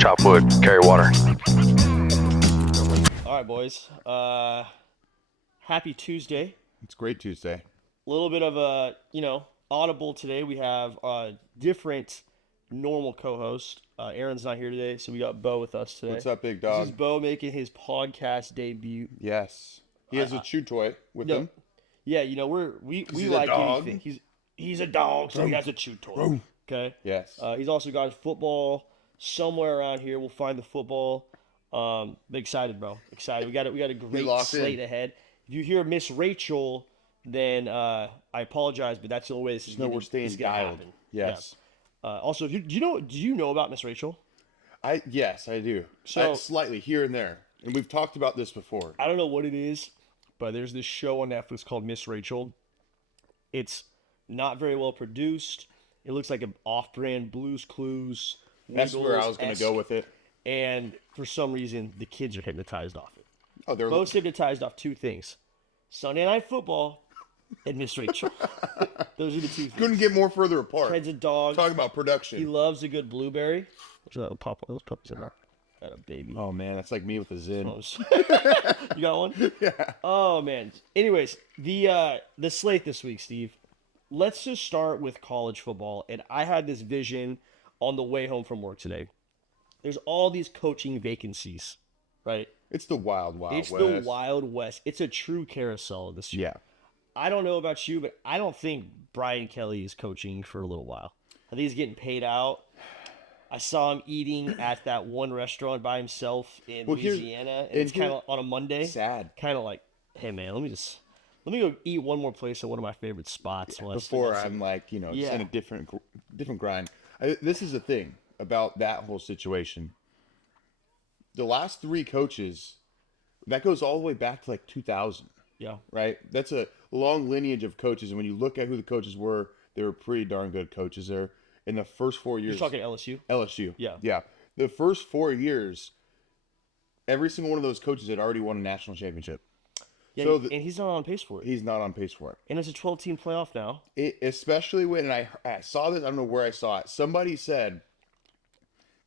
chop wood, carry water. All right, boys. Happy Tuesday. It's Great Tuesday. A little bit of a, audible today. We have a different normal co-host. Aaron's not here today, so we got Beau with us today. What's up, big This dog? is Beau making his podcast debut. Yes. He has a chew toy with No, him. Yeah, we he's a like dog. anything. He's a dog, so he has a chew toy. Okay. Yes. He's also got football somewhere around here. We'll find the football. Excited, bro. Excited. We got a great slate ahead. If you hear Miss Rachel, then I apologize, but that's the only way this is going to happen. Yes. Yeah. Also, do you know about Miss Rachel? Yes, I do. So slightly here and there, and we've talked about this before. I don't know what it is, but there's this show on Netflix called Miss Rachel. It's not very well produced. It looks like an off-brand Blue's Clues. That's where I was going to go with it. And for some reason, the kids are hypnotized off it. Oh, they're most hypnotized off two things: Sunday Night Football and Miss Rachel. Those are the two things. Couldn't get more further apart. Ted's a dog. Talking about production. He loves a good blueberry. Those puppies in there. Got a baby. Oh man, that's like me with a Zin. You got one? Yeah. Oh man. Anyways, the slate this week, Steve. Let's just start with college football. And I had this vision on the way home from work today. There's all these coaching vacancies, right? It's the wild west. It's the Wild West. It's a true carousel this year. Yeah. I don't know about you, but I don't think Brian Kelly is coaching for a little while. I think he's getting paid out. I saw him eating at that one restaurant by himself in Louisiana. And it's kind of on a Monday. Sad. Kind of like, hey, man, let me go eat one more place at one of my favorite spots. Before I'm like, just in a different grind. This is the thing about that whole situation. The last three coaches, that goes all the way back to like 2000. Yeah. Right? That's a long lineage of coaches. And when you look at who the coaches were, they were pretty darn good coaches there. In the first 4 years. You're talking LSU? LSU. Yeah. Yeah. The first 4 years, every single one of those coaches had already won a national championship. Yeah, so and he's not on pace for it. He's not on pace for it. And it's a 12-team playoff now. Especially when I saw this, I don't know where I saw it. Somebody said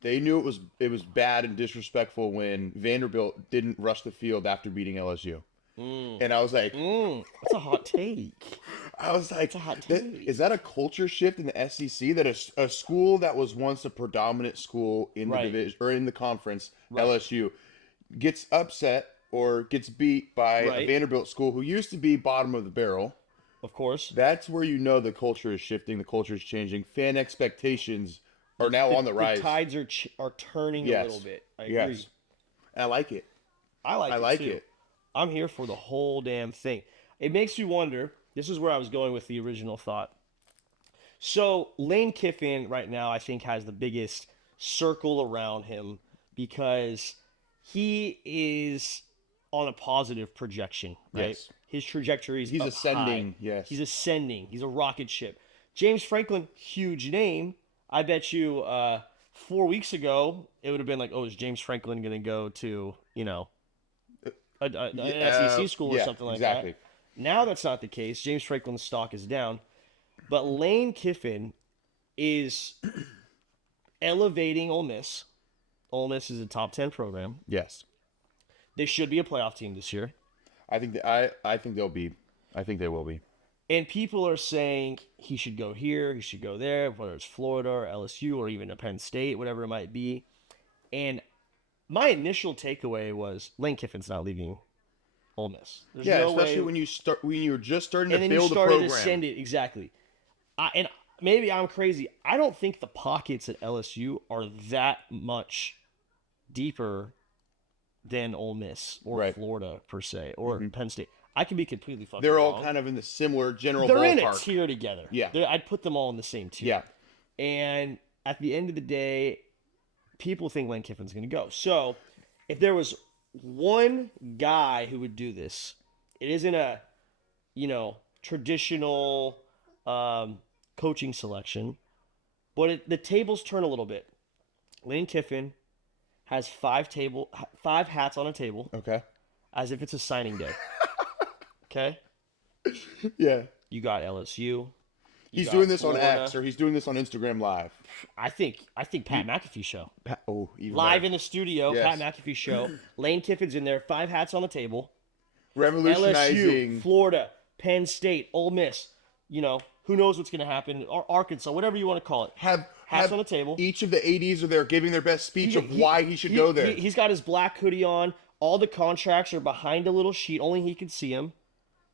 they knew it was bad and disrespectful when Vanderbilt didn't rush the field after beating LSU. And I was like, that's a hot take. I was like, that's a hot take. Is that a culture shift in the SEC that a school that was once a predominant school in the division or in the conference, LSU, gets upset or gets beat by a Vanderbilt school who used to be bottom of the barrel? Of course. That's where you know the culture is shifting, the culture is changing. Fan expectations are now on the rise. The tides are turning a little bit. I agree. Yes. I like it. I like it. I'm here for the whole damn thing. It makes me wonder. This is where I was going with the original thought. So Lane Kiffin right now, I think, has the biggest circle around him because he is on a positive projection, right? Yes. His trajectory is He's ascending. High. Yes. He's ascending. He's a rocket ship. James Franklin, huge name. I bet you 4 weeks ago, it would have been like, oh, is James Franklin going to go to, an SEC school or something like that? Now that's not the case. James Franklin's stock is down. But Lane Kiffin is elevating Ole Miss. Ole Miss is a top 10 program. Yes. They should be a playoff team this year. I think they'll be. I think they will be. And people are saying he should go here, he should go there, whether it's Florida or LSU or even a Penn State, whatever it might be. And my initial takeaway was Lane Kiffin's not leaving Ole Miss. There's especially when you're just starting to build the program. And then you started to ascend it, exactly. And maybe I'm crazy. I don't think the pockets at LSU are that much deeper than Ole Miss or Florida per se or Penn State. I can be completely fucking They're wrong. all kind of in the similar general They're ballpark. in a tier together. Yeah. I'd put them all in the same tier. Yeah. And at the end of the day, people think Lane Kiffin's going to go. So if there was one guy who would do this, it isn't a, traditional coaching selection, but the tables turn a little bit. Lane Kiffin has five hats on a table. Okay. As if it's a signing day. Okay? Yeah. You got LSU. He's doing this on X, or he's doing this on Instagram Live. I think Pat McAfee show. Even live better. In the studio, Yes. Pat McAfee show. Lane Kiffin's in there, 5 hats on the table. Revolutionizing LSU, Florida, Penn State, Ole Miss. You know, who knows what's going to happen? Or Arkansas, whatever you want to call it. Hats on the table. Each of the ADs are there giving their best speech of why he should go there. He's got his black hoodie on. All the contracts are behind a little sheet. Only he can see them.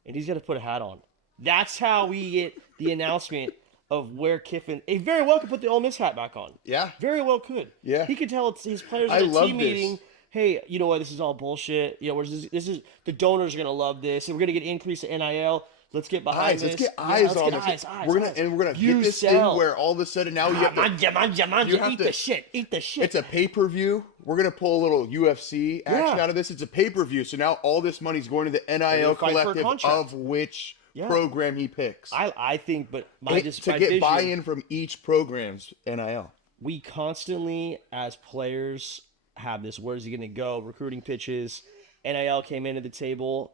And he's got to put a hat on. That's how we get the announcement of where Kiffin. He very well could put the Ole Miss hat back on. Yeah. Very well could. Yeah. He could tell his players at a team meeting, hey, you know what, this is all bullshit. You know, this is the donors are gonna love this, and we're gonna get increase in NIL. Let's get behind this. Let's get eyes on this. We're gonna get this thing where all of a sudden now you have to eat the shit. Eat the shit. It's a pay-per-view. We're gonna pull a little UFC action out of this. It's a pay-per-view, so now all this money's going to the NIL collective of which program he picks. I think, but to get buy-in from each program's NIL. We constantly, as players, have this. Where's he gonna go? Recruiting pitches. NIL came into the table.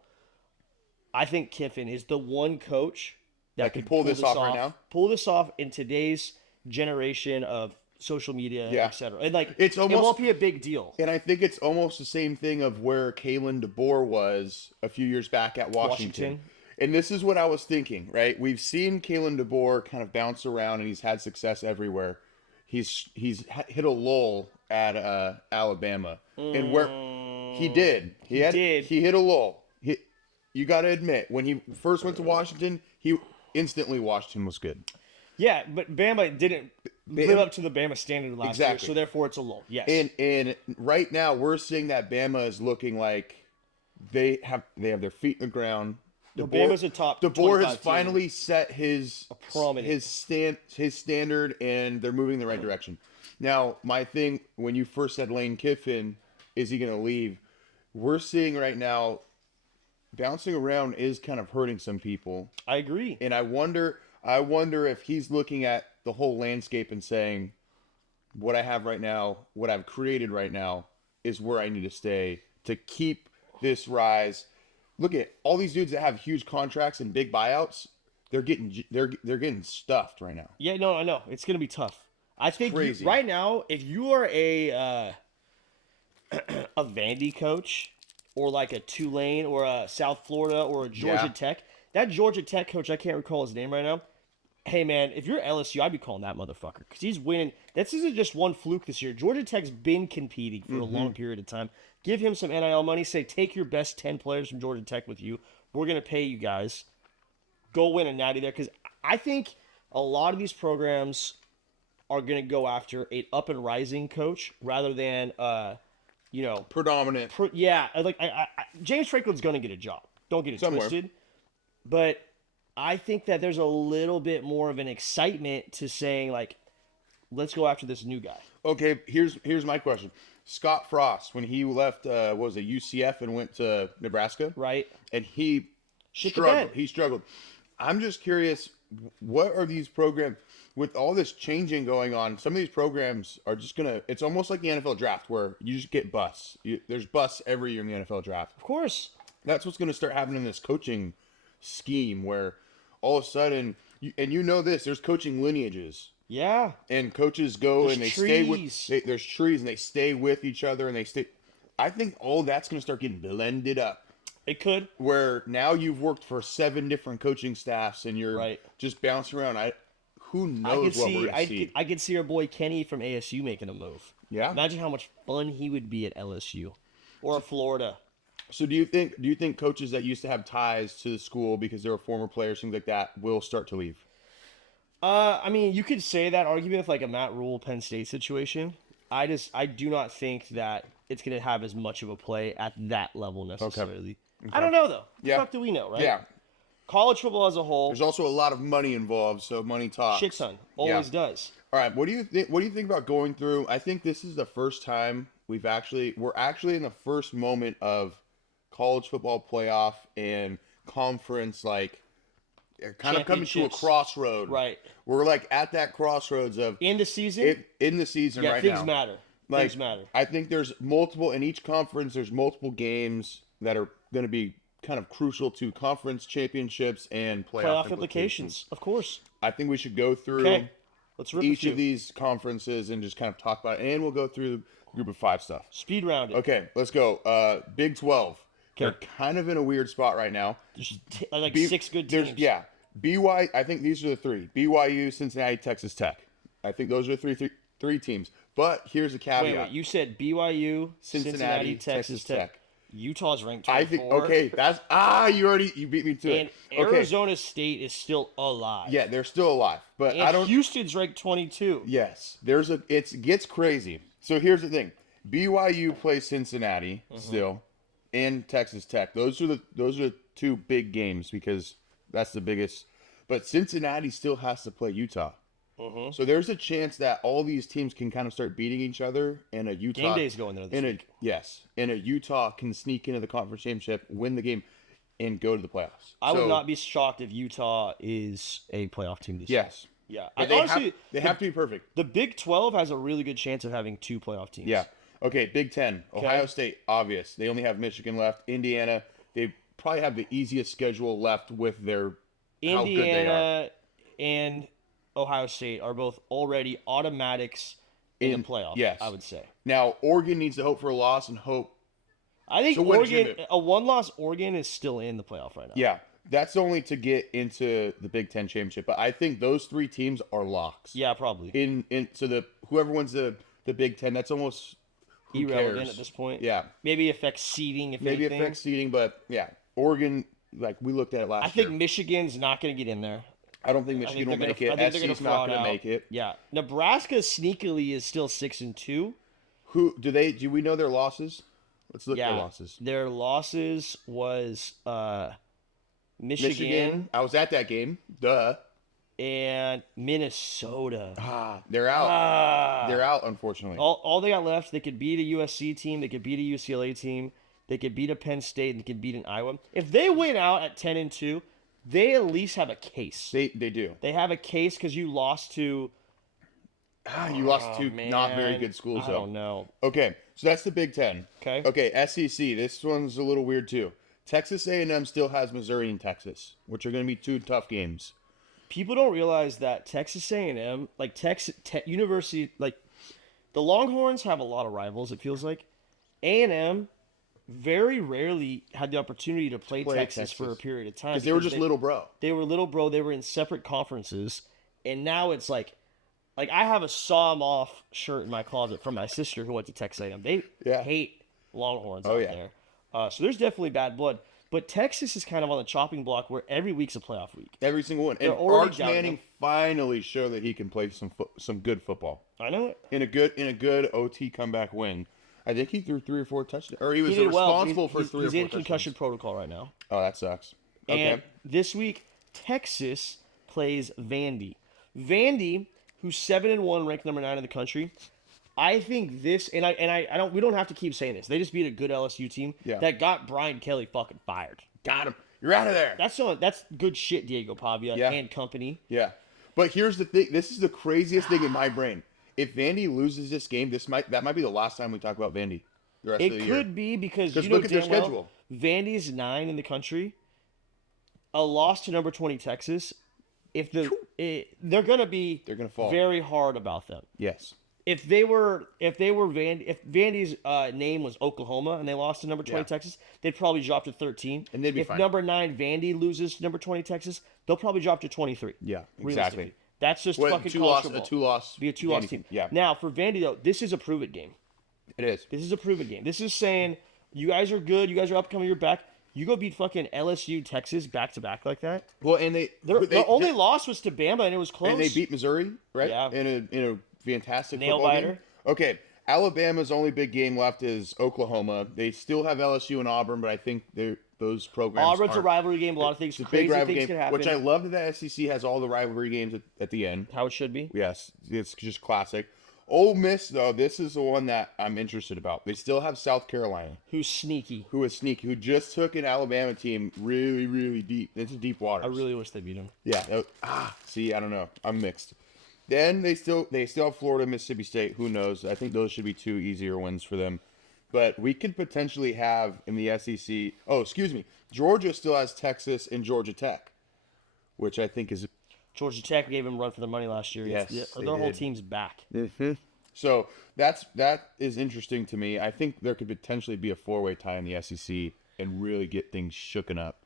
I think Kiffin is the one coach that can pull this off right now. Pull this off in today's generation of social media, etc. And like it won't be a big deal. And I think it's almost the same thing of where Kalen DeBoer was a few years back at Washington. And this is what I was thinking, right? We've seen Kalen DeBoer kind of bounce around, and he's had success everywhere. He's hit a lull at Alabama, and where he hit a lull. You got to admit, when he first went to Washington, he instantly Washington was good. Yeah, but Bama didn't live up to the Bama standard last year, so therefore it's a lull. Yes. And right now we're seeing that Bama is looking like they have their feet in the ground. Bama's a top. DeBoer has finally set his standard, and they're moving in the right direction. Now, my thing when you first said Lane Kiffin, is he going to leave? We're seeing right now, bouncing around is kind of hurting some people. I agree, and I wonder if he's looking at the whole landscape and saying, what I have right now, what I've created right now, is where I need to stay to keep this rise. Look at all these dudes that have huge contracts and big buyouts. They're getting stuffed right now. Yeah, no, I know it's gonna be tough. I think right now, if you are a Vandy coach or like a Tulane or a South Florida or a Georgia Tech, that Georgia Tech coach, I can't recall his name right now. Hey man, if you're LSU, I'd be calling that motherfucker because he's winning. This isn't just one fluke this year. Georgia Tech's been competing for a long period of time. Give him some NIL money. Say, take your best 10 players from Georgia Tech with you. We're going to pay you guys. Go win a natty there. Because I think a lot of these programs are going to go after an up-and-rising coach rather than, predominant. James Franklin's going to get a job. Don't get it twisted. But I think that there's a little bit more of an excitement to saying, like, let's go after this new guy. Okay, here's my question. Scott Frost, when he left, UCF and went to Nebraska, right? And he struggled. I'm just curious, what are these programs with all this changing going on? Some of these programs are just it's almost like the NFL draft where you just get busts. There's busts every year in the NFL draft. Of course, that's what's going to start happening in this coaching scheme where all of a sudden, there's coaching lineages. Yeah. And coaches go and they stay with there's trees and they stay with each other and they stay. I think all that's going to start getting blended up. It could. Where now you've worked for 7 different coaching staffs and you're just bouncing around. Who knows what we're going to see. I could see our boy Kenny from ASU making a move. Yeah. Imagine how much fun he would be at LSU or Florida. So do you think coaches that used to have ties to the school because they were former players, things like that, will start to leave? I mean, you could say that argument with like a Matt Rule Penn State situation. I do not think that it's going to have as much of a play at that level necessarily. Okay. I don't know though. Yeah. What the fuck do we know, right? Yeah. College football as a whole. There's also a lot of money involved, so money talks. Shit ton. Always does. All right. What do you think about going through? I think this is the first time we're actually in the first moment of college football playoff and conference kind of coming to a crossroad. Right. We're like at that crossroads of in the season. Right things now. Matter. Things matter. I think there's multiple in each conference. There's multiple games that are going to be kind of crucial to conference championships and playoff implications. Of course. I think we should go through Let's rip each of these conferences and just kind of talk about it. And we'll go through Group of 5 stuff. Speed round it. Okay, let's go. Big 12. They're kind of in a weird spot right now. There's like 6 good teams. I think these are the 3. BYU, Cincinnati, Texas Tech. I think those are the three teams. But here's a caveat. Wait. You said BYU, Cincinnati, Texas Tech. Utah's ranked 24. I think, that's, you beat me to it. And Arizona State is still alive. Yeah, they're still alive. But and Houston's ranked 22. Yes. It gets crazy. So here's the thing. BYU plays Cincinnati still, and Texas Tech. Those are the 2 big games because that's the biggest. But Cincinnati still has to play Utah. So there's a chance that all these teams can kind of start beating each other, and a Utah game day's going there this week. And a Utah can sneak into the conference championship, win the game, and go to the playoffs. I would not be shocked if Utah is a playoff team this year. Yes. Yeah. They have to be perfect. The Big 12 has a really good chance of having 2 playoff teams. Yeah. Okay, Big 10. Ohio State, obvious. They only have Michigan left. Indiana, they probably have the easiest schedule left with their how good they are. And Ohio State are both already automatics in the playoff, yes. I would say. Now, Oregon needs to hope for a loss and hope. I think Oregon, a 1-loss Oregon is still in the playoff right now. Yeah, that's only to get into the Big 10 championship. But I think those 3 teams are locks. Yeah, probably. So whoever wins the Big 10, that's almost irrelevant at this point. Yeah. Maybe affects seeding, affects seeding, but yeah. Oregon, like we looked at it last year. I think Michigan's not going to get in there. I don't think Michigan will make it. SC's not going to make it. Yeah. Nebraska sneakily is still 6-2. Who do we know their losses? Let's look at their losses. Their losses was Michigan. I was at that game. Duh. And Minnesota. They're out. They're out, unfortunately. All they got left, they could beat a USC team, they could beat a UCLA team, they could beat a Penn State, and they could beat an Iowa. If they win out at 10-2, they at least have a case. They do. They have a case because you lost to. Not very good schools. I don't know. Okay, so that's the Big 10. Okay. SEC. This one's a little weird too. Texas A&M still has Missouri and Texas, which are going to be 2 tough games. People don't realize that Texas A&M, like University, like the Longhorns have a lot of rivals. It feels like A&M very rarely had the opportunity to play Texas for a period of time because they were just little bro. They were little bro. They were in separate conferences, and now it's like I have a saw 'em off shirt in my closet from my sister who went to Texas A&M. They hate Longhorns out there. So there's definitely bad blood. But Texas is kind of on the chopping block where every week's a playoff week. Every single one. And Arch Manning finally showed that he can play some good football. I know it. In a good OT comeback win. I think he threw 3 or 4 touchdowns. Or he was responsible for 3 or 4 touchdowns. He's in concussion protocol right now. Oh, that sucks. Okay. And this week, Texas plays Vandy. Vandy, who's 7-1, ranked number 9 in the country. I think this, and I don't. We don't have to keep saying this. They just beat a good LSU team that got Brian Kelly fucking fired. Got him. You're out of there. That's good shit, Diego Pavia and company. Yeah, but here's the thing. This is the craziest thing in my brain. If Vandy loses this game, that might be the last time we talk about Vandy. The rest of the year. It could be because you look at their schedule. Vandy's 9 in the country. A loss to number 20 Texas. They're gonna fall very hard about them. Yes. If Vandy's name was Oklahoma and they lost to number 20 Texas, they'd probably drop to 13. And they'd be fine. If number 9 Vandy loses to number 20 Texas, they'll probably drop to 23. Yeah, exactly. That's just fucking college football. A two-loss. Be a two-loss team. Yeah. Now for Vandy though, this is a prove-it game. It is. This is a prove-it game. This is saying you guys are good. You guys are upcoming. You're back. You go beat fucking LSU, Texas back to back like that. Well, and their only loss was to Bama, and it was close. And they beat Missouri, right? Yeah. In a fantastic nail football biter. Game. Okay, Alabama's only big game left is Oklahoma. They still have LSU and Auburn, but I think those programs. Auburn's a rivalry game. A lot of things, crazy things can happen. Which I love that the SEC has all the rivalry games at the end. How it should be. Yes, it's just classic. Ole Miss, though, this is the one that I'm interested about. They still have South Carolina. Who's sneaky. Who just took an Alabama team really, really deep. It's a deep water. I really wish they beat them. Yeah. See, I don't know. I'm mixed. Then they still have Florida, Mississippi State. Who knows? I think those should be 2 easier wins for them. But we could potentially have in the SEC. Oh, excuse me. Georgia still has Texas and Georgia Tech, which I think is Georgia Tech gave him a run for their money last year. Yes, their whole team's back. Mm-hmm. So that is interesting to me. I think there could potentially be a 4-way tie in the SEC and really get things shooken up.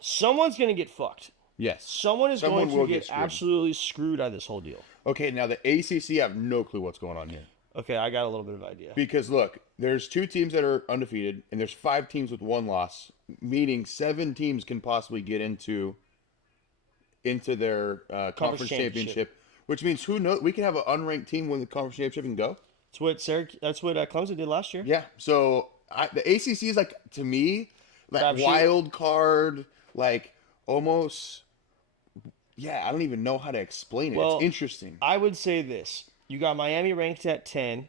Someone's going to get fucked. Yes. Someone going to get absolutely screwed out of this whole deal. Okay, now the ACC, I have no clue what's going on here. Okay, I got a little bit of idea. Because look, there's 2 teams that are undefeated, and there's 5 teams with 1 loss, meaning 7 teams can possibly get into their conference championship, which means who knows? We can have an unranked team win the conference championship and go. That's what Clemson did last year. Yeah. So the ACC is like, to me, like wild card, like almost. Yeah, I don't even know how to explain it. It's interesting. I would say this: you got Miami ranked at 10,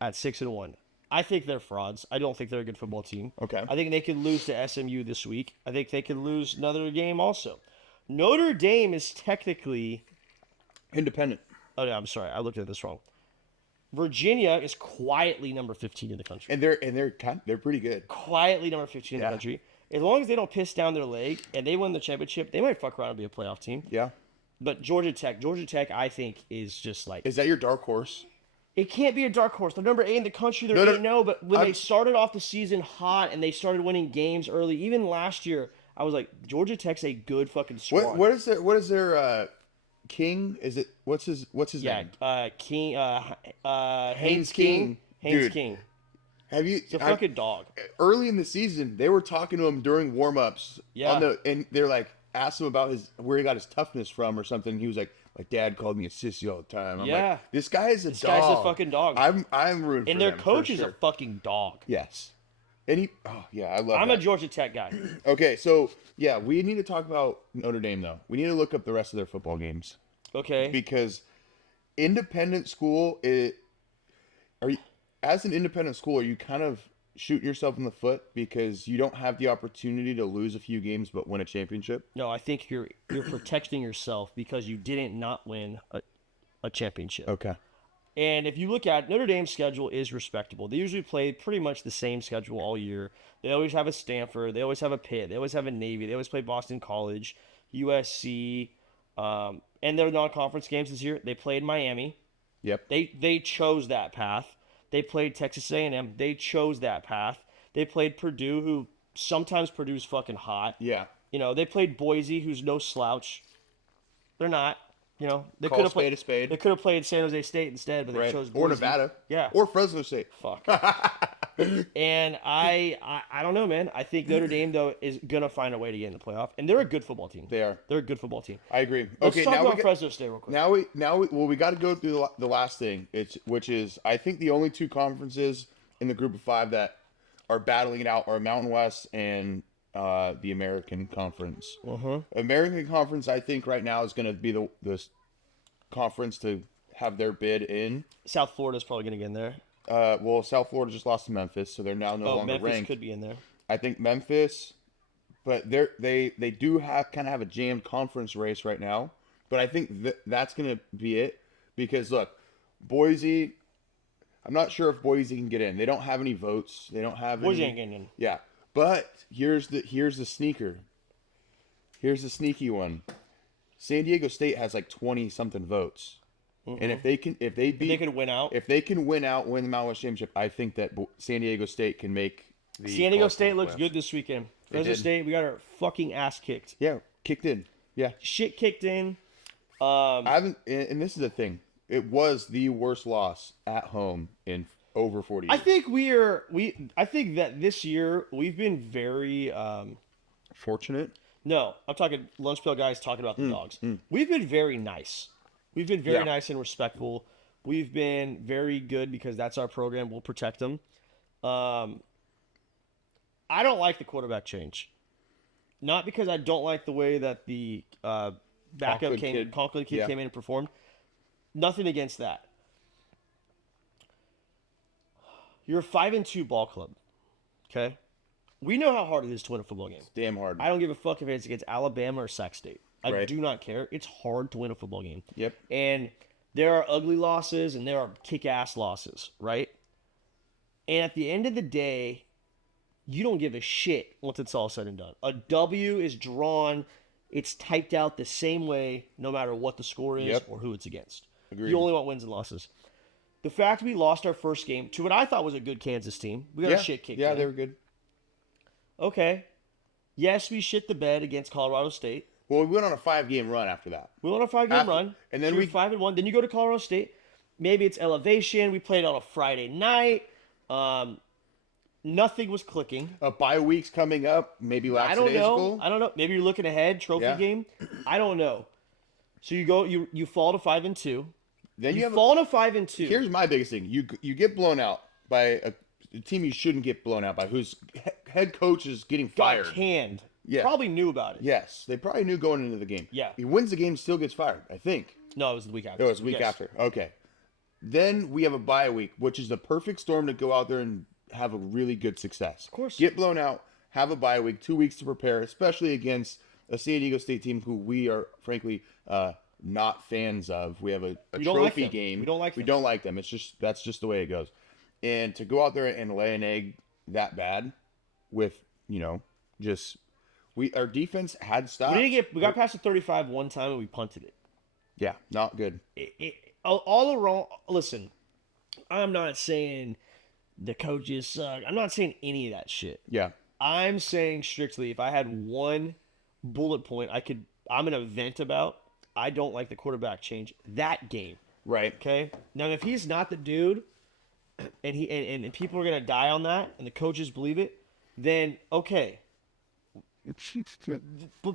at 6-1. I think they're frauds. I don't think they're a good football team. Okay. I think they could lose to SMU this week. I think they could lose another game also. Notre Dame is technically independent. Oh no, I'm sorry. I looked at this wrong. Virginia is quietly number 15 in the country. And they're pretty good. Quietly number 15 in the country. As long as they don't piss down their leg and they win the championship, they might fuck around and be a playoff team. Yeah. But Georgia Tech, I think, is just like... Is that your dark horse? It can't be a dark horse. They're number 8 in the country. They're 8-0, but when they started off the season hot and they started winning games early, even last year, I was like, Georgia Tech's a good fucking squad. What is their King? Is it what's his name? King Haynes King. Haynes Dude, King. Have you? It's a fucking dog. Early in the season, they were talking to him during warm-ups. Yeah. And they're like, asked him about where he got his toughness from or something. He was like, my dad called me a sissy all the time. I'm like, this guy is a dog. This guy's a fucking dog. I'm rooting for And their them, coach is a fucking dog. Yes. And I love I'm a Georgia Tech guy. Okay, so, yeah, we need to talk about Notre Dame, though. We need to look up the rest of their football games. Okay. Because independent school, as an independent school, are you kind of shooting yourself in the foot because you don't have the opportunity to lose a few games but win a championship? No, I think you're protecting yourself because you didn't not win a championship. Okay. And if you look at Notre Dame's schedule is respectable. They usually play pretty much the same schedule all year. They always have a Stanford. They always have a Pitt. They always have a Navy. They always play Boston College, USC, and their non-conference games this year. They played Miami. Yep. They chose that path. They played Texas A&M. They chose that path. They played Purdue, who sometimes Purdue's fucking hot. Yeah. They played Boise, who's no slouch. They're not. They could have played a spade. They could have played San Jose State instead, but they chose Boise. Or Nevada. Yeah. Or Fresno State. Fuck. And I don't know, man. I think Notre Dame though is gonna find a way to get in the playoff, and they're a good football team. They are. They're a good football team. I agree. Let's talk about Fresno State real quick. We got to go through the last thing, which is I think the only 2 conferences in the group of 5 that are battling it out are Mountain West and the American Conference. American Conference, I think right now is going to be the conference to have their bid in. South Florida's probably going to get in there. South Florida just lost to Memphis, so they're now no longer Memphis ranked. Could be in there. I think Memphis, but they do have a jammed conference race right now. But I think that's going to be it because look, Boise. I'm not sure if Boise can get in. They don't have any votes. They don't have Boise ain't getting in. Yeah, but here's the sneaker. Here's the sneaky one. San Diego State has like 20-something votes. And if they can win out, win the Mountain West Championship, I think that San Diego State can make the. San Diego State looks good this weekend. Fresno State, we got our fucking ass kicked. Yeah, kicked in. Yeah, shit kicked in. I haven't, and this is the thing. It was the worst loss at home in over 40 years. I think I think that this year we've been very fortunate. No, I'm talking Lunch Pail Guys talking about the dogs. We've been very nice. We've been very nice and respectful. We've been very good because that's our program. We'll protect them. I don't like the quarterback change. Not because I don't like the way that the backup Conklin kid came in and performed. Nothing against that. You're a 5-2 ball club. Okay? We know how hard it is to win a football game. It's damn hard. I don't give a fuck if it's against Alabama or Sac State. I do not care. It's hard to win a football game. Yep. And there are ugly losses and there are kick-ass losses, right? And at the end of the day, you don't give a shit once it's all said and done. A W is drawn, it's typed out the same way no matter what the score is or who it's against. Agreed. You only want wins and losses. The fact we lost our first game to what I thought was a good Kansas team. We got a shit kicked. Yeah, they were good. Okay. Yes, we shit the bed against Colorado State. Well, we went on a 5-game run after that. We went on a 5-game run. And then we 5-1. Then you go to Colorado State. Maybe it's elevation. We played on a Friday night. Nothing was clicking. A bye week's coming up. Maybe lackadaisical. I don't know. Maybe you're looking ahead. Trophy game. I don't know. So you go. You fall to 5-2. Then you fall to 5-2. Here's my biggest thing. You get blown out by a team you shouldn't get blown out by, whose head coach is getting fired. Got canned. Yeah. Probably knew about it. Yes. They probably knew going into the game. Yeah. He wins the game, still gets fired, I think. No, it was the week after. It was the week after. Okay. Then we have a bye week, which is the perfect storm to go out there and have a really good success. Of course. Get blown out, have a bye week, 2 weeks to prepare, especially against a San Diego State team who we are, frankly, not fans of. We have a trophy game. We don't like them. We don't like them. That's just the way it goes. And to go out there and lay an egg that bad with, just our defense had stopped. We got past the 35 one time and we punted it. Yeah, not good. All around. Listen, I'm not saying the coaches suck. I'm not saying any of that shit. Yeah. I'm saying strictly, if I had one bullet point I'm gonna vent about, I don't like the quarterback change that game. Right. Okay. Now, if he's not the dude, and and people are gonna die on that, and the coaches believe it, then okay.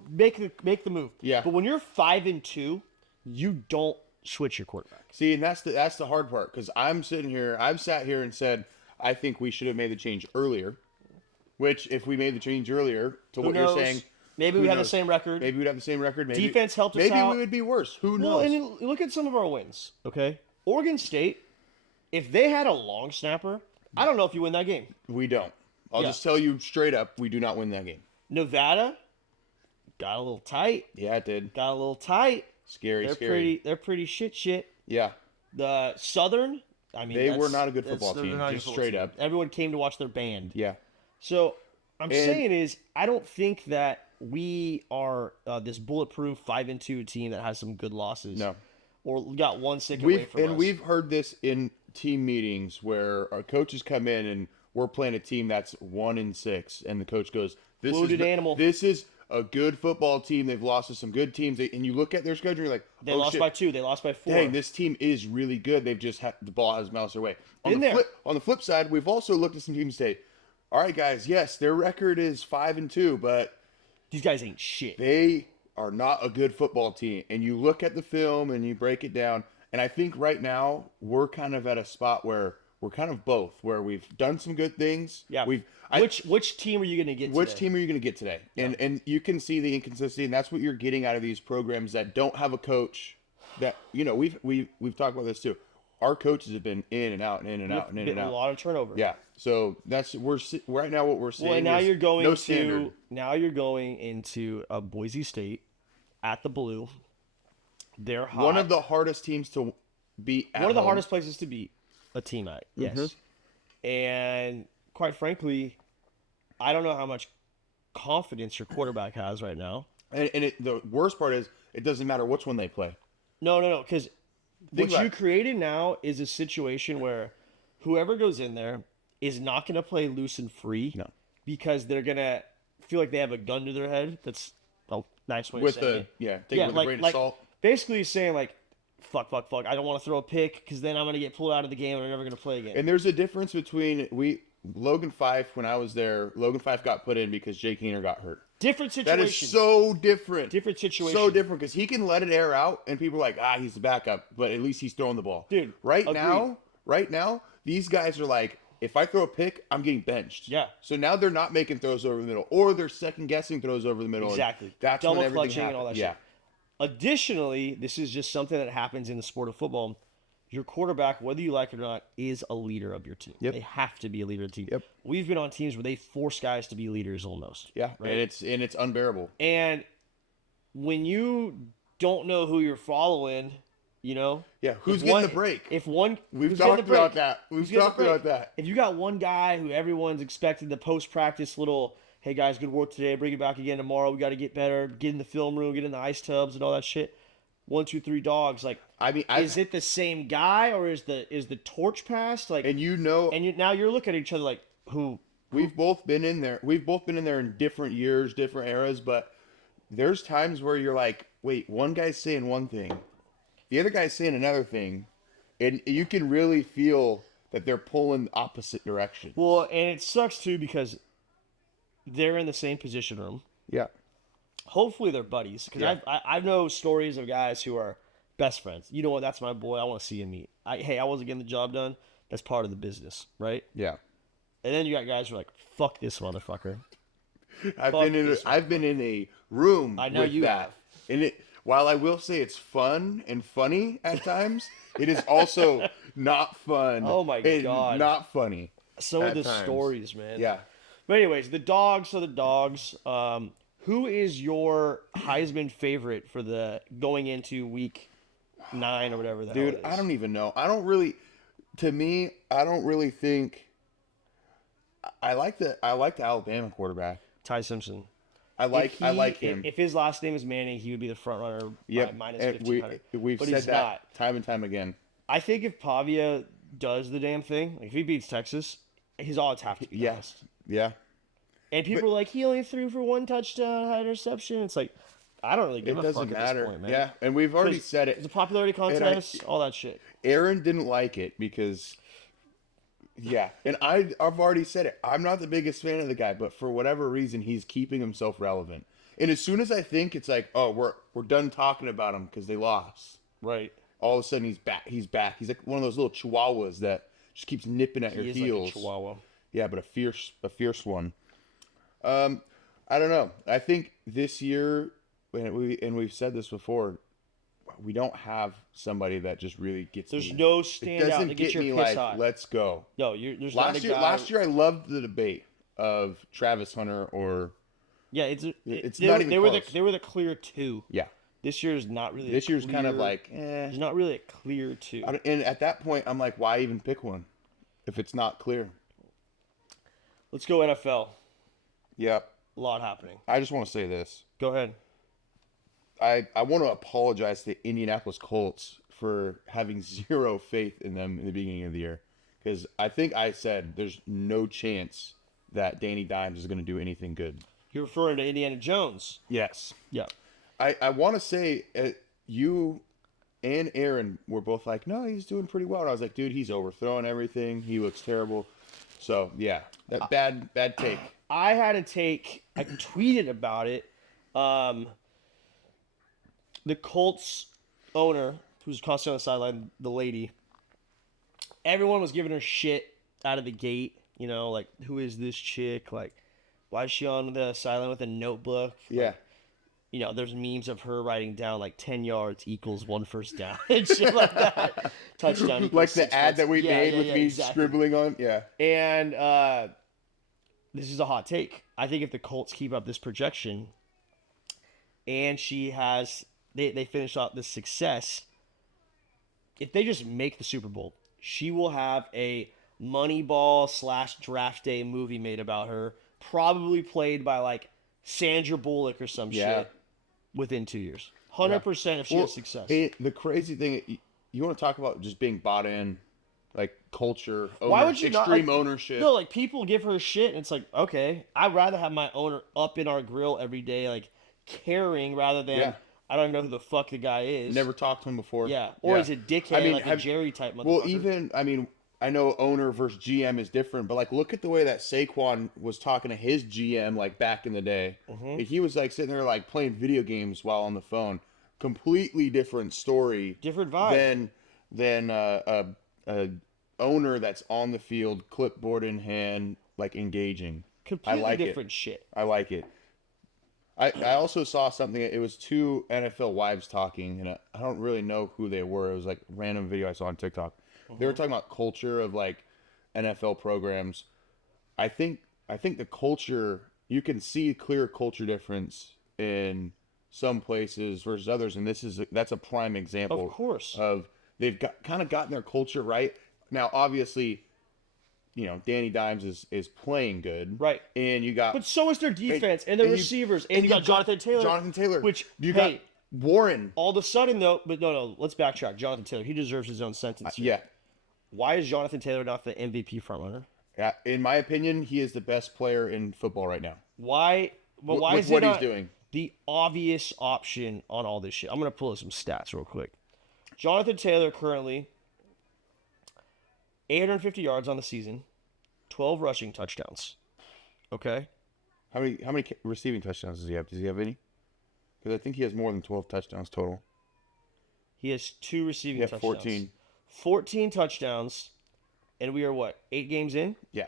Make the move. Yeah. But when you're 5-2, you don't switch your quarterback. See, and that's the hard part, because I've sat here and said I think we should have made the change earlier. Which, if we made the change earlier to what you're saying, maybe we'd have the same record. Maybe we'd have the same record. Maybe defense helped us out. Maybe we would be worse. Who knows? Well, and look at some of our wins. Okay, Oregon State. If they had a long snapper, I don't know if you win that game. We don't. I'll just tell you straight up, we do not win that game. Nevada got a little tight. Yeah, it did. Got a little tight. Scary. They're pretty shit. Yeah. The Southern, they were not a good football team, just straight up. Everyone came to watch their band. Yeah. So I'm saying is, I don't think that we are this bulletproof 5-2 team that has some good losses. No. Or got one sick away from us. And we've heard this in team meetings where our coaches come in and we're playing a team that's 1-6, and the coach goes, "This is a good football team. They've lost to some good teams." And you look at their schedule, you're like, they lost by 2. They lost by 4. Dang, this team is really good. They've just had the ball has moused their way. On the flip side, we've also looked at some teams and say, all right, guys, yes, their record is 5-2, but these guys ain't shit. They are not a good football team. And you look at the film and you break it down. And I think right now we're kind of at a spot where we're kind of both, where we've done some good things. Yeah. Which team are you going to get today? Which team are you going to get today? And you can see the inconsistency, and that's what you're getting out of these programs that don't have a coach. That we've talked about this too. Our coaches have been in and out and in and out and in and out. A lot of turnover. Yeah. So right now what we're seeing. Well, now you're going no standard. Now you're going into a Boise State at the Blue. They're hot. One of the hardest teams to beat. One of the hardest places to beat a team at. Yes. Mm-hmm. And quite frankly, I don't know how much confidence your quarterback has right now. And the worst part is it doesn't matter which one they play. No, because what you created now is a situation where whoever goes in there is not going to play loose and free. No. Because they're going to feel like they have a gun to their head. That's a nice way of saying it. Take it with a grain of salt. Basically saying like, fuck, I don't want to throw a pick because then I'm going to get pulled out of the game and I'm never going to play again. And there's a difference between Logan Fife, when I was there, Logan Fife got put in because Jake Keener got hurt. Different situation. That is so different. Different situation. So different because he can let it air out and people are like, he's the backup, but at least he's throwing the ball. Dude, right now, these guys are like, if I throw a pick, I'm getting benched. Yeah. So now they're not making throws over the middle, or they're second guessing throws over the middle. Exactly. That's double when everything clutching happens. And all that yeah. shit. Additionally, this is just something that happens in the sport of football. Your quarterback, whether you like it or not, is a leader of your team. Yep. They have to be a leader of the team. Yep. We've been on teams where they force guys to be leaders almost. Yeah, right? and it's unbearable. And when you don't know who you're following, You know? Yeah, who's getting the break? We've talked about that. We've talked about that. If you got one guy who everyone's expecting the post-practice little, hey guys, good work today, bring it back again tomorrow, we got to get better, get in the film room, get in the ice tubs and all that shit. 1, 2, 3 dogs. Like, is it the same guy or is the torch passed? Like, and now you're looking at each other like, who? We've both been in there. We've both been in there in different years, different eras, but there's times where you're like, wait, one guy's saying one thing, the other guy's saying another thing, and you can really feel that they're pulling opposite directions. Well, and it sucks too because they're in the same position room. Yeah. Hopefully they're buddies because I know stories of guys who are best friends. You know what? That's my boy. I want to see him meet. I wasn't getting the job done. That's part of the business, right? Yeah. And then you got guys who are like, "Fuck this motherfucker." I've been in a room. I know with you that. have. And while I will say it's fun and funny at times, it is also not fun. Oh my God. Not funny. Some of the stories, man. Yeah. But anyways, the dogs are the dogs. Who is your Heisman favorite for the going into week 9 or whatever the hell it is? I don't even know. I don't really think I like the Alabama quarterback. Ty Simpson. I like him. If his last name is Manning, he would be the front runner by minus 1,500. We've said that not. Time and time again. I think if Pavia does the damn thing, like if he beats Texas, his odds have to be yes. Yeah. And people are like, he only threw for 1 touchdown, had interception. It's like, I don't really give a fuck at this point, man. Yeah, and we've already said it. It's a popularity contest, all that shit. Aaron didn't like it because, yeah, and I've already said it. I'm not the biggest fan of the guy, but for whatever reason, he's keeping himself relevant. And as soon as I think it's like, oh, we're done talking about him because they lost, right? All of a sudden he's back. He's back. He's like one of those little chihuahuas that just keeps nipping at your heels. Like a chihuahua. Yeah, but a fierce one. I don't know. I think this year, and we've said this before, we don't have somebody that just really gets. There's no standout to get your piss hot. Let's go. No, there's not a guy. Last year, I loved the debate of Travis Hunter or. Yeah, they were the clear 2. Yeah. This year's not really. This year's kind of like. There's not really a clear 2. And at that point, I'm like, why even pick one, if it's not clear? Let's go NFL. Yeah. A lot happening. I just want to say this. Go ahead. I want to apologize to the Indianapolis Colts for having zero faith in them in the beginning of the year. Because I think I said there's no chance that Danny Dimes is going to do anything good. You're referring to Indiana Jones. Yes. Yeah. I want to say you and Aaron were both like, no, he's doing pretty well. And I was like, dude, he's overthrowing everything. He looks terrible. So, yeah, that bad take. I had a take. I tweeted about it. The Colts owner, who's constantly on the sideline, the lady, everyone was giving her shit out of the gate. You know, like, who is this chick? Like, why is she on the sideline with a notebook? Yeah. Like, you know, there's memes of her writing down, like, 10 yards equals 1 first down and shit like that. Touchdown. Like the ad that we made with me scribbling on? Yeah. And this is a hot take. I think if the Colts keep up this projection and she has... They finish out this success. If they just make the Super Bowl, she will have a Moneyball / Draft Day movie made about her, probably played by like Sandra Bullock or some shit within 2 years. 100% if she has success. The crazy thing, you want to talk about just being bought in, like culture, why would you extreme not, ownership? No, like people give her shit, and it's like, okay, I'd rather have my owner up in our grill every day, like caring rather than. Yeah. I don't even know who the fuck the guy is. Never talked to him before. Yeah. Or he's a dickhead, like a Jerry type motherfucker. Well, I know owner versus GM is different, but like look at the way that Saquon was talking to his GM like back in the day. Mm-hmm. He was like sitting there like playing video games while on the phone. Completely different story. Different vibe. Than a owner that's on the field, clipboard in hand, like engaging. Completely different shit. I like it. I also saw something. It was 2 NFL wives talking, and I don't really know who they were. It was like a random video I saw on TikTok. Mm-hmm. They were talking about culture of like NFL programs. I think the culture, you can see clear culture difference in some places versus others, and that's a prime example. Of course. Of they've kind of gotten their culture right. Now, obviously, Danny Dimes is playing good. Right. And you got... But so is their defense and their receivers. And you got Jonathan Taylor. Jonathan Taylor. Which, you got Warren. All of a sudden, though... But no, let's backtrack. Jonathan Taylor, he deserves his own sentence here. Yeah. Why is Jonathan Taylor not the MVP frontrunner? Yeah, in my opinion, he is the best player in football right now. Why? But why is what it he's not doing? The obvious option on all this shit? I'm going to pull up some stats real quick. Jonathan Taylor currently 850 yards on the season, 12 rushing touchdowns. Okay? How many receiving touchdowns does he have? Does he have any? Because I think he has more than 12 touchdowns total. He has 2 receiving touchdowns. 14. 14 touchdowns, and we are what, 8 games in? Yeah.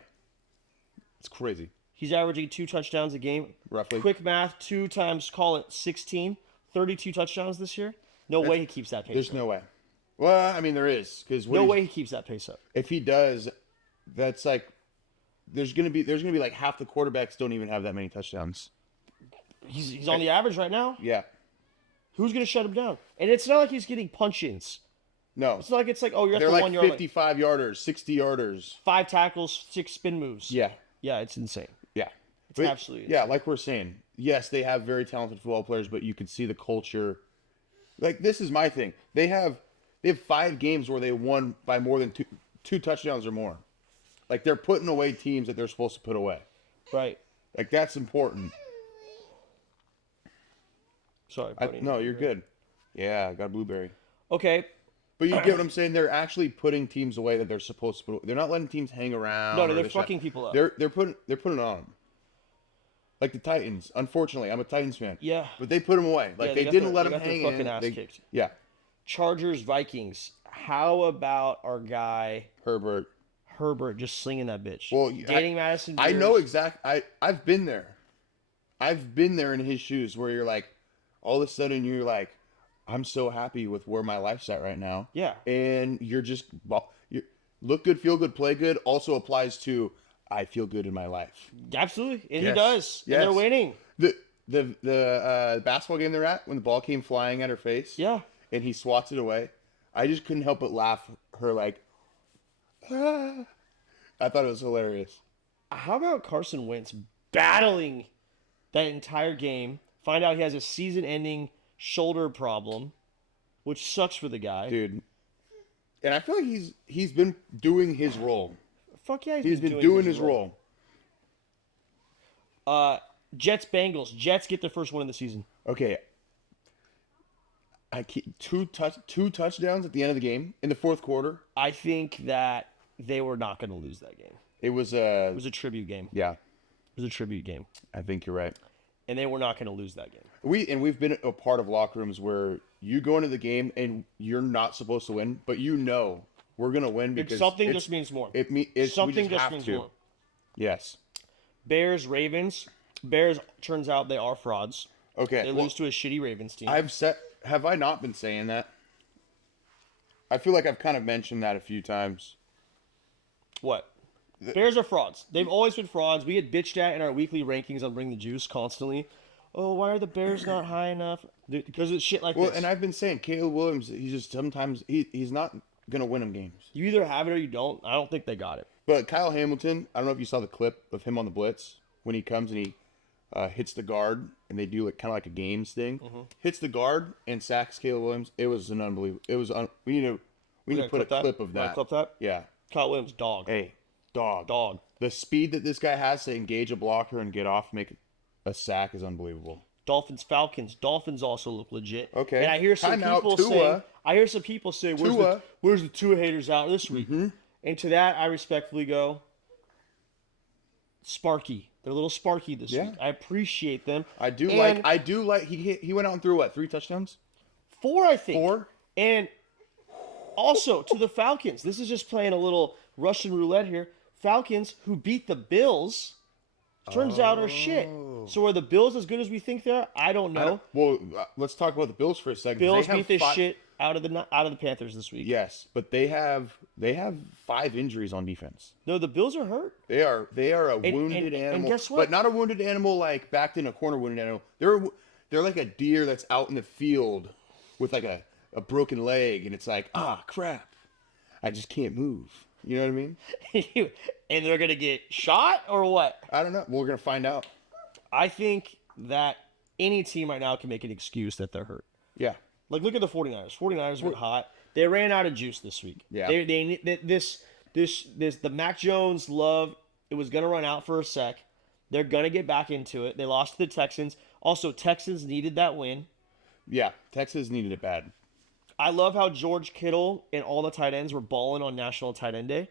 It's crazy. He's averaging 2 touchdowns a game. Roughly. Quick math, 2 times, call it 16, 32 touchdowns this year. No way he keeps that pace There's up. no way. Well, I mean, there is. No way he keeps that pace up. If he does, that's like, there's gonna be like half the quarterbacks don't even have that many touchdowns. He's on the average right now. Yeah. Who's going to shut him down? And it's not like he's getting punch-ins. No. It's not like you're at They're the like 1 yard 55 yarders, 60 yarders. 5 tackles, 6 spin moves. Yeah. Yeah, it's insane. Yeah. It's absolutely insane. Yeah, like we're saying. Yes, they have very talented football players, but you can see the culture. Like, this is my thing. They have 5 games where they won by more than two touchdowns or more. Like, they're putting away teams that they're supposed to put away. Right. Like, that's important. Sorry, buddy. No, you're good. Yeah, I got blueberry. Okay. But you get what I'm saying? They're actually putting teams away that they're supposed to put away. They're not letting teams hang around. No, they're fucking people up. They're putting it on them. Like the Titans. Unfortunately, I'm a Titans fan. Yeah. But they put them away. Like, they didn't let them hang in. Fucking ass kicked. Yeah. Chargers, Vikings. How about our guy Herbert just slinging that bitch? Well, Danny Madison. I know exactly. I've been there. I've been there in his shoes where you're like, all of a sudden you're like, I'm so happy with where my life's at right now. Yeah. And you're just look good, feel good, play good. Also applies to I feel good in my life. Absolutely, and yes. he does. Yes. And they're winning. The basketball game they're at, when the ball came flying at her face. Yeah. And he swats it away. I just couldn't help but laugh. Her like, ah. I thought it was hilarious. How about Carson Wentz battling that entire game? Find out he has a season-ending shoulder problem, which sucks for the guy, dude. And I feel like he's been doing his role. Fuck yeah, he's been doing his role. Jets Bengals. Jets get their first win of the season. Okay. I keep two touchdowns at the end of the game in the fourth quarter. I think that they were not going to lose that game. It was a tribute game. Yeah. It was a tribute game. I think you're right. And they were not going to lose that game. We've been a part of locker rooms where you go into the game and you're not supposed to win, but we're going to win because something just means more. Something just means more. Yes. Bears, Ravens. Bears, turns out they are frauds. Okay. They lose to a shitty Ravens team. Have I not been saying that? I feel like I've kind of mentioned that a few times. What? Bears are frauds. They've always been frauds. We get bitched at in our weekly rankings on Bring the Juice constantly. Oh, why are the Bears not high enough? Because it's shit like this. Well, and I've been saying, Caleb Williams, he's just sometimes, he's not going to win them games. You either have it or you don't. I don't think they got it. But Kyle Hamilton, I don't know if you saw the clip of him on the blitz when he comes and he hits the guard and they do kind of like a games thing. Mm-hmm. Hits the guard and sacks Caleb Williams. It was an unbelievable. It was we need to put a clip of that. Clip that? Yeah. Kyle Williams, dog. Hey, dog. The speed that this guy has to engage a blocker and get off, make a sack is unbelievable. Dolphins, Falcons. Dolphins also look legit. Okay. And I hear some people say, where's the Tua haters out this week? Mm-hmm. And to that, I respectfully go, Sparky. They're a little sparky this week. I appreciate them. I do like he went out and threw what, 3 touchdowns? 4, I think. 4? And also to the Falcons. This is just playing a little Russian roulette here. Falcons, who beat the Bills, turns out are shit. So are the Bills as good as we think they are? I don't know. Let's talk about the Bills for a second. Bills beat the shit out of the Panthers this week. Yes, but they have 5 injuries on defense. No, the Bills are hurt. They are a wounded animal. And guess what? But not a wounded animal like backed in a corner wounded animal. they're like a deer that's out in the field with like a broken leg, and it's like, crap, I just can't move. You know what I mean? And they're gonna get shot or what? I don't know. We're gonna find out. I think that any team right now can make an excuse that they're hurt. Yeah. Like, look at the 49ers. 49ers were hot. They ran out of juice this week. Yeah. The Mac Jones love, it was going to run out for a sec. They're going to get back into it. They lost to the Texans. Also, Texans needed that win. Yeah, Texas needed it bad. I love how George Kittle and all the tight ends were balling on National Tight End Day.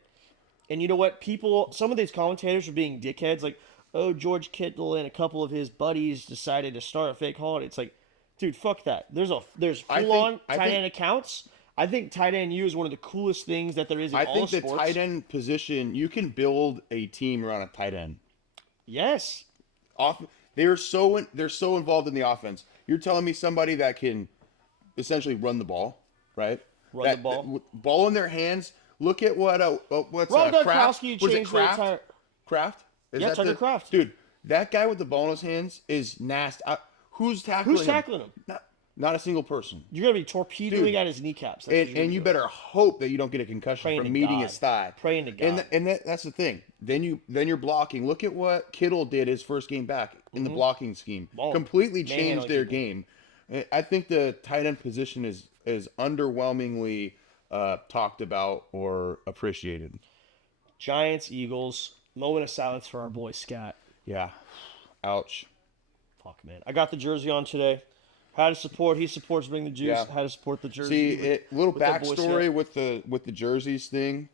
And you know what? Some of these commentators were being dickheads. Like, oh, George Kittle and a couple of his buddies decided to start a fake holiday. It's like, dude, fuck that. There's full-on tight end accounts. I think tight end U is one of the coolest things that there is in all sports. I think the tight end position, you can build a team around a tight end. Yes. They're so involved in the offense. You're telling me somebody that can essentially run the ball, right? The ball. Ball in their hands. Look at what's Rob Kraft? Gronkowski Was it changed Kraft? the entire... Kraft? Tucker Kraft. Dude, that guy with the ball in his hands is nasty. Who's tackling him? Not a single person. You're going to be torpedoing at his kneecaps. And you better hope that you don't get a concussion from meeting his thigh. Praying to God. And that's the thing. Then you're blocking. Look at what Kittle did his first game back in the blocking scheme. Completely changed their game. I think the tight end position is underwhelmingly talked about or appreciated. Giants, Eagles. Moment of silence for our boy Scott. Yeah. Ouch. Fuck, man. I got the jersey on today. How to support? He supports Bring the Juice. Yeah. How to support the jersey? See, little backstory with the jerseys thing.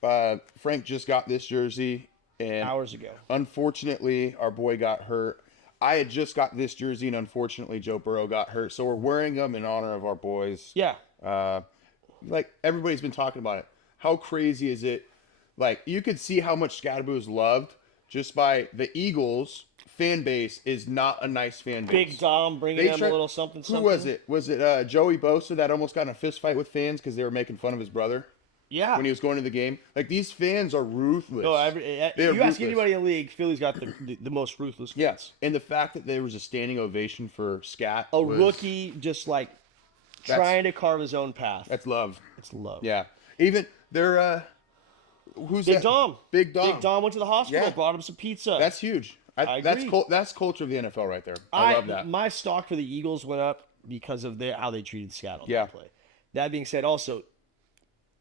Frank just got this jersey hours ago. Unfortunately, our boy got hurt. I had just got this jersey, and unfortunately, Joe Burrow got hurt. So we're wearing them in honor of our boys. Yeah. Like everybody's been talking about it. How crazy is it? Like you could see how much Scatterboo is loved just by the Eagles. Fan base is not a nice fan base. Big Dom bringing them a little something. Who was it? Was it Joey Bosa that almost got in a fist fight with fans because they were making fun of his brother? Yeah. When he was going to the game, like these fans are ruthless. No, you ask anybody in the league, Philly's got the most ruthless fans. Yes, and the fact that there was a standing ovation for Scat, rookie, just like trying to carve his own path. That's love. It's love. Yeah. Even they're who's Big that? Dom. Big Dom. Big Dom went to the hospital. Brought him some pizza. That's huge. I agree. That's culture of the NFL right there. I love that. My stock for the Eagles went up because of how they treated Scat on the play. That being said, also,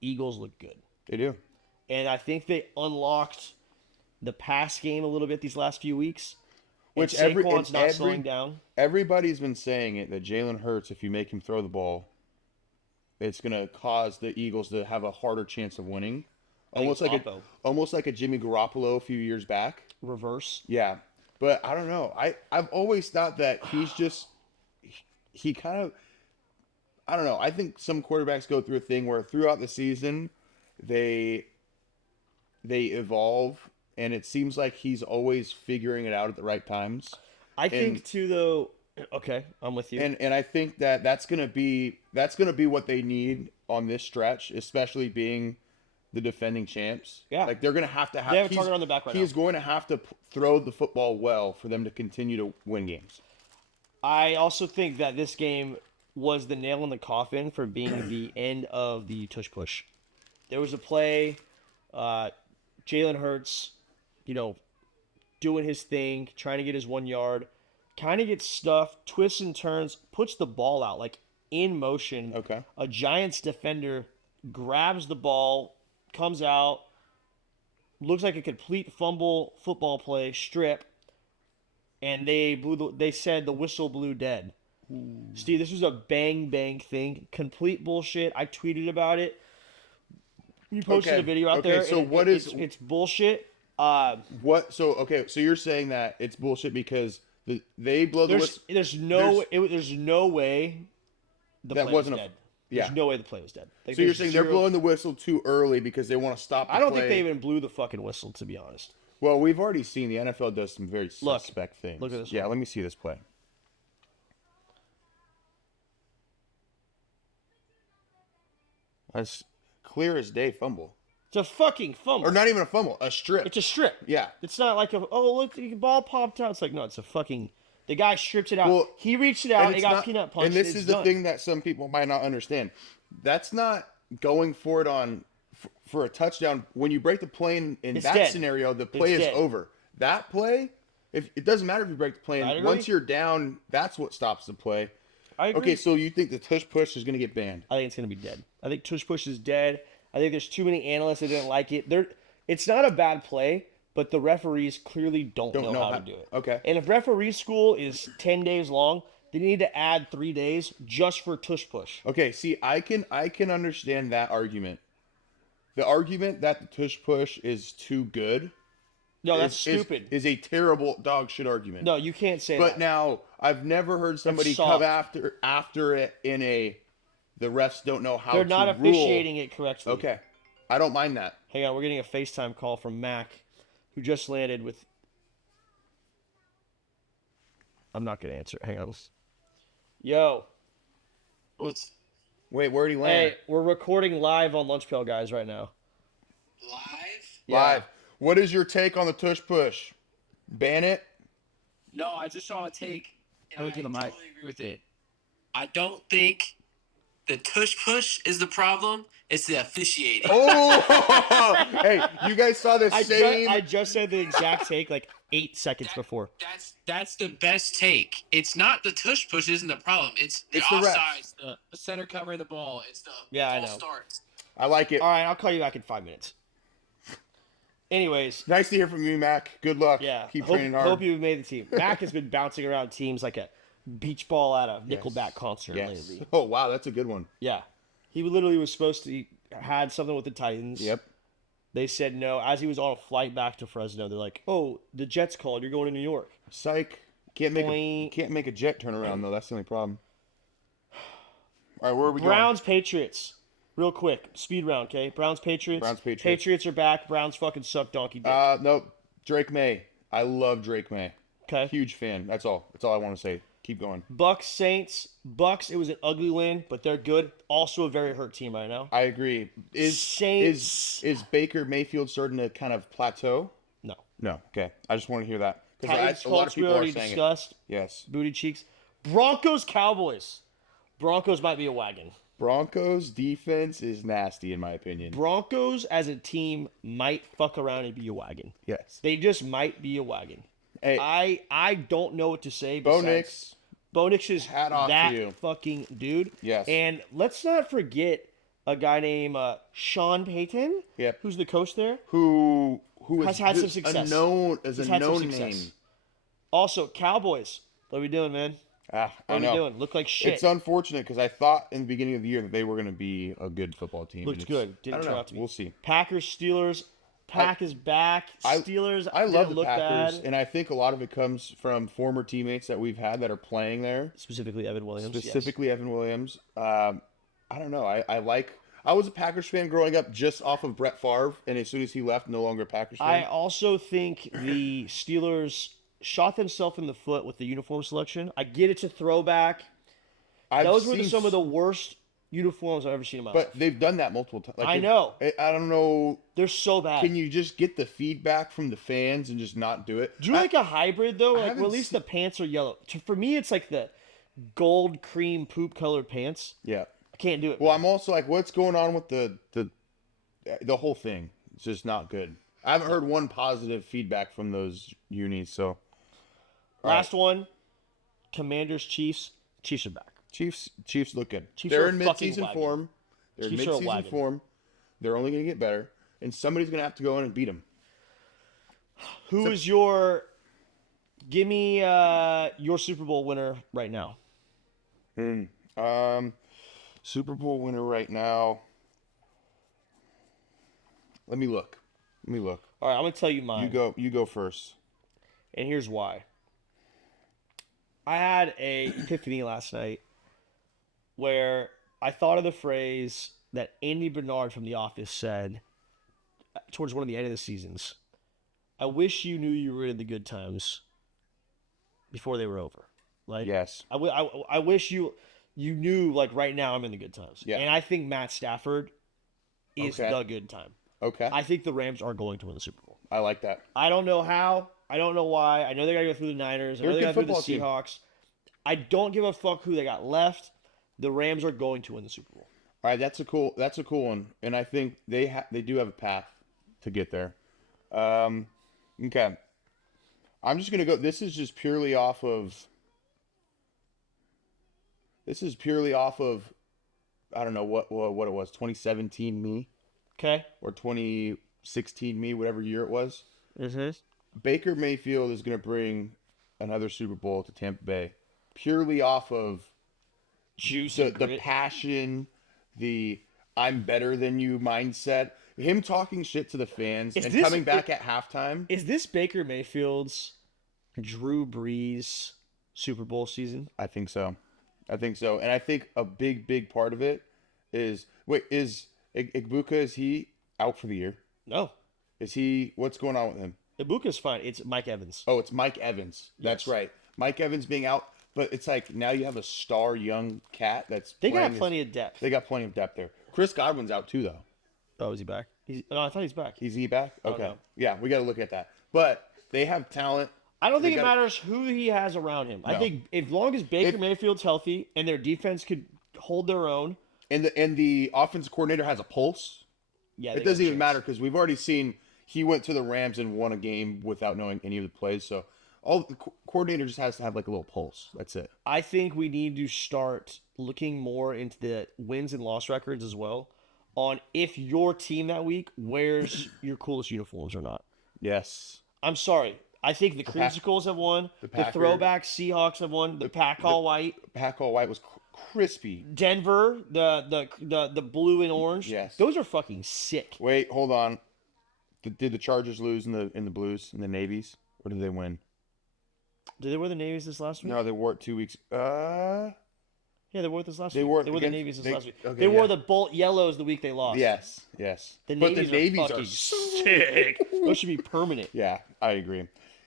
Eagles look good. They do. And I think they unlocked the pass game a little bit these last few weeks. Which Saquon's not slowing down. Everybody's been saying it, that Jalen Hurts, if you make him throw the ball, it's going to cause the Eagles to have a harder chance of winning. Almost like a Jimmy Garoppolo a few years back. Reverse. Yeah. But I don't know. I've always thought that he's just he kind of I don't know. I think some quarterbacks go through a thing where throughout the season they evolve, and it seems like he's always figuring it out at the right times. I think too though. Okay, I'm with you. And I think that's gonna be what they need on this stretch, especially being the defending champs. Yeah. Like they're going to have they have a target on the back right now. He's going to have to throw the football well for them to continue to win games. I also think that this game was the nail in the coffin for being the end of the Tush Push. There was a play, Jalen Hurts, doing his thing, trying to get his 1 yard, kind of gets stuffed, twists and turns, puts the ball out, like in motion. Okay. A Giants defender grabs the ball, comes out, looks like a complete fumble football play, strip, and they said the whistle blew dead. Ooh. Steve, this was a bang thing, complete bullshit. I tweeted about it. We posted a video out there. So it's bullshit. So you're saying that it's bullshit because they blow the whistle. There's no way the play was dead. There's no way the play was dead. So you're saying they're blowing the whistle too early because they want to stop the play? I don't think they even blew the fucking whistle, to be honest. Well, we've already seen the NFL does some very suspect things. Look at this. Yeah, let me see this play. That's clear as day fumble. It's a fucking fumble. Or not even a fumble, a strip. It's a strip. Yeah. It's not like look, the ball popped out. It's like, no, it's a fucking The guy strips it out. Well, he reached it out. It got peanut punched. And this is the done. thing that some people might not understand. That's not going for it for a touchdown. When you break the play in It's that dead. scenario, the play is over. That play, if it doesn't matter if you break the play in. Once you're down, that's what stops the play. I agree. Okay, so you think the Tush Push is going to get banned? I think it's going to be dead. I think Tush Push is dead. I think there's too many analysts that didn't like it. It's not a bad play, but the referees clearly don't know how to do it. Okay. And if referee school is 10 days long, they need to add 3 days just for Tush Push. Okay, see, I can understand that argument. The argument that the Tush Push is too good. No, that's stupid. Is a terrible dog shit argument. No, you can't say that. But now, I've never heard somebody come after it in the refs don't know how to rule. They're not officiating it correctly. Okay. I don't mind that. Hang on, we're getting a FaceTime call from Mac, who just landed with... I'm not going to answer. Hang on. Yo. Wait, where'd he land? Hey, we're recording live on Lunch Pail Guys right now. Live. What is your take on the Tush Push? Ban it? No, I just saw a take, and I totally agree with it. I don't think the Tush Push is the problem. It's the officiating. Oh! Hey, you guys saw the same... I just said the exact take like 8 seconds before. That's the best take. It's not the Tush Push isn't the problem. It's the offsides, the center covering the ball. It's the false starts. I like it. All right, I'll call you back in 5 minutes. Anyways. Nice to hear from you, Mac. Good luck. Yeah. Keep training hard. Hope you made the team. Mac has been bouncing around teams like a beach ball at a Nickelback concert lately. Oh, wow. That's a good one. Yeah. He literally was supposed to had something with the Titans. Yep. They said no. As he was on a flight back to Fresno, they're like, "Oh, the Jets called. You're going to New York." Psych. Can't make a jet turn around though. That's the only problem. All right, where are we going? Browns Patriots. Real quick, speed round, okay? Browns Patriots. Patriots are back. Browns fucking suck donkey dick. No, Drake May. I love Drake May. Okay. Huge fan. That's all. That's all I want to say. Keep going. Bucks Saints. Bucks. It was an ugly win, but they're good. Also a very hurt team right now. I agree. Saints. Is Baker Mayfield starting to kind of plateau? No. No. Okay. I just want to hear that because a lot of people we already are saying discussed. It. Yes. Booty cheeks. Broncos Cowboys. Broncos might be a wagon. Broncos defense is nasty in my opinion. Broncos as a team might fuck around and be a wagon. Yes. They just might be a wagon. Hey, I don't know what to say. Bo Nix is that fucking dude. Yes. And let's not forget a guy named Sean Payton. Yep. Who's the coach there? Who has had some success. A known name. Also, Cowboys. What are we doing, man? What are we doing? Look like shit. It's unfortunate because I thought in the beginning of the year that they were going to be a good football team. Looked good. Didn't turn out to be. We'll see. Packers, Steelers. Pack is back. Steelers. I love the look Packers, bad. and I think a lot of it comes from former teammates that we've had that are playing there. Specifically, Evan Williams. Evan Williams. I don't know. I was a Packers fan growing up just off of Brett Favre, and as soon as he left, no longer a Packers fan. I also think the Steelers shot themselves in the foot with the uniform selection. I get it's a throwback. Those were some of the worst uniforms I've ever seen in my life. But they've done that multiple times. I know. I don't know. They're so bad. Can you just get the feedback from the fans and just not do it? Do you like a hybrid, though? Like, well, at least the pants are yellow. For me, it's like the gold cream poop colored pants. Yeah. I can't do it. Well, I'm also like, what's going on with the whole thing? It's just not good. I haven't heard one positive feedback from those unis, so. Last one, Commanders, Chiefs. Chiefs are back. Chiefs look good. They're in mid-season form. They're in mid-season form. They're only going to get better, and somebody's going to have to go in and beat them. Who is your? Give me your Super Bowl winner right now. Super Bowl winner right now. Let me look. All right, I'm gonna tell you mine. You go first. And here's why. I had a epiphany last night where I thought of the phrase that Andy Bernard from The Office said towards one of the end of the seasons. I wish you knew you were in the good times before they were over. Like, yes. I wish you knew, like, right now I'm in the good times. Yeah. And I think Matt Stafford is the good time. Okay. I think the Rams are going to win the Super Bowl. I like that. I don't know how. I don't know why. I know they got to go through the Niners. I know They're a they got good to go through the football team. Seahawks. I don't give a fuck who they got left. The Rams are going to win the Super Bowl. All right, that's a cool one, and I think they do have a path to get there. Okay, I'm just gonna go. This is purely off of. I don't know what it was. 2017 me. Okay. Or 2016 me, whatever year it was. Mm-hmm. Baker Mayfield is gonna bring another Super Bowl to Tampa Bay, purely off of Juice, the passion, the I'm better than you mindset, him talking shit to the fans coming back at halftime. Is this Baker Mayfield's Drew Brees Super Bowl season? I think so. And I think a big part of it is Igbokwe, is he out for the year? No. Is he, what's going on with him? Ibuka's fine. It's Mike Evans. Oh, it's Mike Evans. That's right. Mike Evans being out. But it's like now you have a star young cat that's They got plenty of depth. They got plenty of depth there. Chris Godwin's out too, though. Oh, is he back? No, I thought he's back. Is he back? Oh, Okay. no. Yeah, we got to look at that. But they have talent. I don't think it matters who he has around him. No. I think as long as Baker Mayfield's healthy and their defense could hold their own, and the offensive coordinator has a pulse. yeah, it doesn't even matter because we've already seen he went to the Rams and won a game without knowing any of the plays. So all the coordinator just has to have like a little pulse. That's it. I think we need to start looking more into the wins and loss records as well, on if your team that week wears your coolest uniforms or not. Yes. I'm sorry. I think the Creamsicles have won. The throwback Seahawks have won. The Pack All White. Pack All White was crispy. Denver, the blue and orange. Yes. Those are fucking sick. Wait, hold on. Did the Chargers lose in the Blues and the Navies, or did they win? Did they wear the Navies this last week? No, they wore it 2 weeks. Yeah, they wore it this last week. They wore the Navies this last week. Okay, they wore the Bolt yellows the week they lost. Yes. The But Navies, the Navies are sick. Those should be permanent. Yeah, I agree.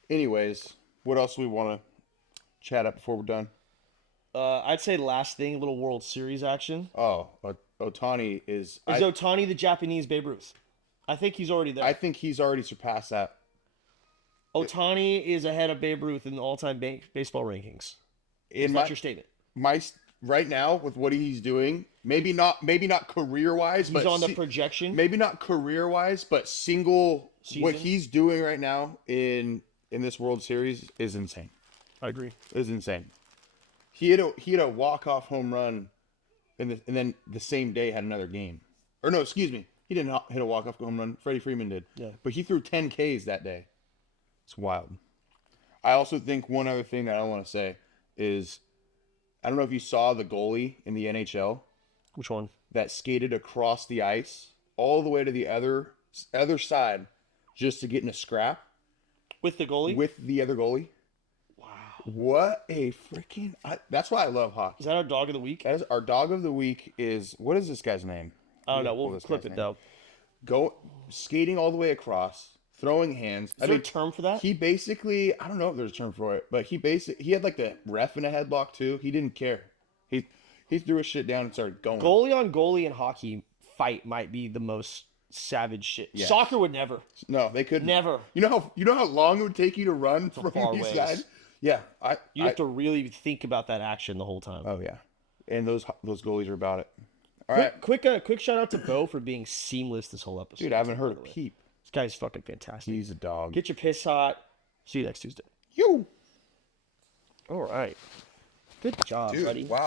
Anyways, what else do we want to chat up before we're done? I'd say last thing, a little World Series action. Oh, Ohtani is... Is Ohtani the Japanese Babe Ruth? I think he's already there. I think he's already surpassed that. Ohtani is ahead of Babe Ruth in the all-time baseball rankings. Is that your statement? Right now, with what he's doing, maybe not career-wise, but... He's on the projection? Maybe not career-wise, but single... Season? What he's doing right now in this World Series is insane. I agree. It is insane. He had a walk-off home run, and then the same day had another game. Or no, excuse me. He didn't hit a walk-off home run. Freddie Freeman did. Yeah. But he threw 10 Ks that day. It's wild. I also think one other thing that I want to say is, I don't know if you saw the goalie in the NHL. Which one? That skated across the ice all the way to the other side just to get in a scrap. With the goalie? With the other goalie. Wow. What a freaking... that's why I love hockey. Is that our dog of the week? That is our dog of the week is... What is this guy's name? I don't know. We'll clip it, though. Skating all the way across, throwing hands. Is there a term for that? He basically... I don't know if there's a term for it, but he had like the ref in a headlock, too. He didn't care. He threw his shit down and started going. Goalie on goalie in hockey fight might be the most savage shit. Yes. Soccer would never. No, they couldn't. Never. You know how long it would take you to run from these guys? Yeah. You have to really think about that action the whole time. Oh, yeah. And those goalies are about it. All right. Quick shout out to Beau for being seamless this whole episode. Dude, I haven't heard a peep. This guy's fucking fantastic. He's a dog. Get your piss hot. See you next Tuesday. You. All right. Good job, Dude, buddy. Wow.